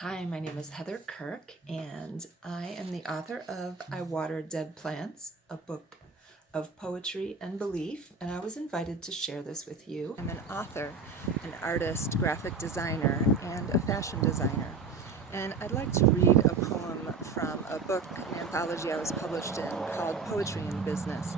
Hi, my name is Heather Kirk, and I am the author of I Water Dead Plants, a book of poetry and belief, and I was invited to share this with you. I'm an author, an artist, graphic designer, and a fashion designer. And I'd like to read a poem from a book, an anthology I was published in called Poetry in Business.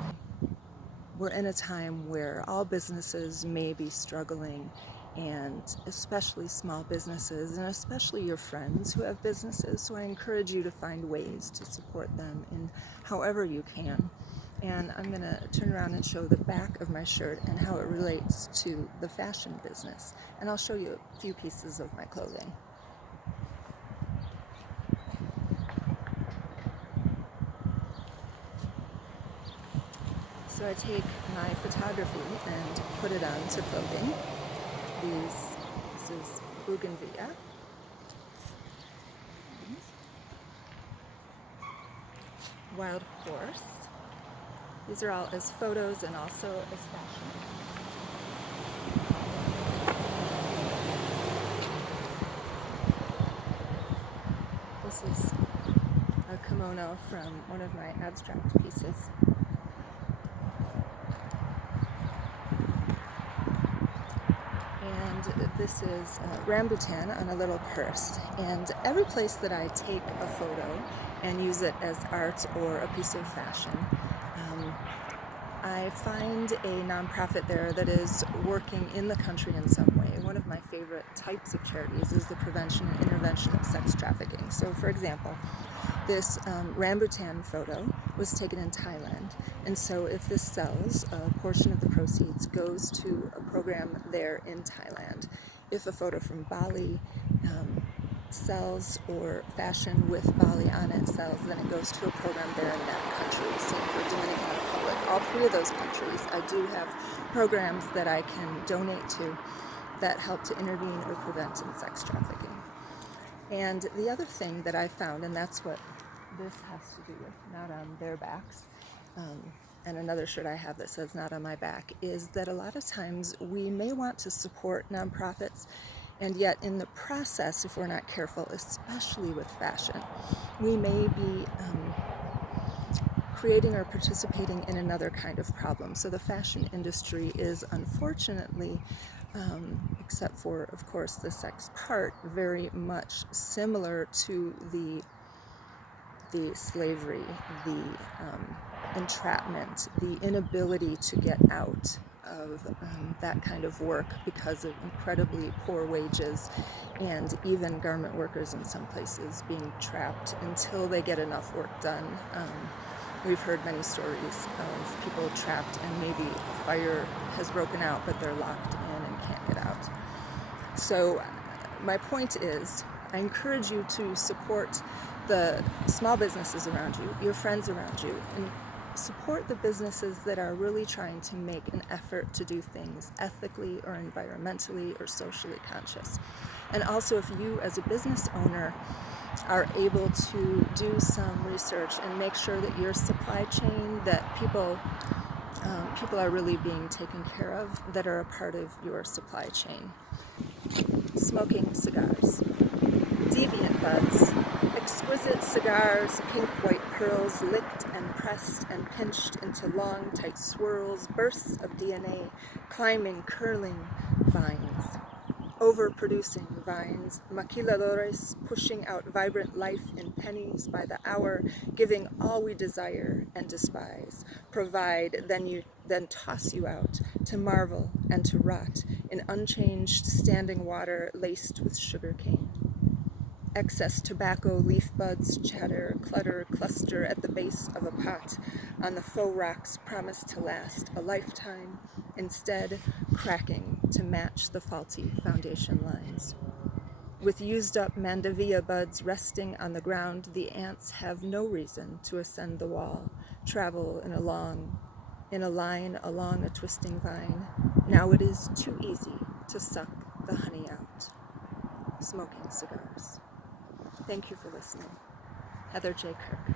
We're in a time where all businesses may be struggling, and especially small businesses, and especially your friends who have businesses. So I encourage you to find ways to support them in however you can. And I'm going to turn around and show the back of my shirt and how it relates to the fashion business. And I'll show you a few pieces of my clothing. So I take my photography and put it onto clothing. This is bougainvillea. Wild horse. These are all as photos and also as fashion. This is a kimono from one of my abstract pieces. And this is rambutan on a little purse. And every place that I take a photo and use it as art or a piece of fashion, I find a nonprofit there that is working in the country in some way. One of my favorite types of charities is the prevention and intervention of sex trafficking. So, for example, this rambutan photo was taken in Thailand, and so if this sells, a portion of the proceeds goes to a program there in Thailand. If a photo from Bali sells, or fashion with Bali on it sells, then it goes to a program there in that country. Same for Dominican Republic. All three of those countries, I do have programs that I can donate to that help to intervene or prevent in sex trafficking. And the other thing that I found, and that's what this has to do with, not on their backs, and another shirt I have that says not on my back, is that a lot of times we may want to support nonprofits, and yet in the process, if we're not careful, especially with fashion, we may be creating or participating in another kind of problem. So the fashion industry is unfortunately, except for, of course, the sex part, very much similar to the slavery, the entrapment, the inability to get out of that kind of work because of incredibly poor wages, and even garment workers in some places being trapped until they get enough work done. We've heard many stories of people trapped and maybe a fire has broken out, but they're locked in and can't get out. So my point is, I encourage you to support the small businesses around you, your friends around you, and support the businesses that are really trying to make an effort to do things ethically or environmentally or socially conscious. And also, if you as a business owner are able to do some research and make sure that your supply chain, that people are really being taken care of that are a part of your supply chain. Smoking cigars. Deviant buds. Exquisite cigars, pink white pearls, licked and pressed and pinched into long, tight swirls, bursts of DNA, climbing, curling vines. Overproducing vines, maquiladores pushing out vibrant life in pennies by the hour, giving all we desire and despise, provide, then toss you out, to marvel and to rot in unchanged standing water laced with sugar cane. Excess tobacco leaf buds chatter, clutter, cluster at the base of a pot on the faux rocks promised to last a lifetime, instead cracking to match the faulty foundation lines. With used up mandevilla buds resting on the ground, the ants have no reason to ascend the wall, travel in a line along a twisting vine. Now it is too easy to suck the honey out. Smoking cigars. Thank you for listening. Heather J Kirk.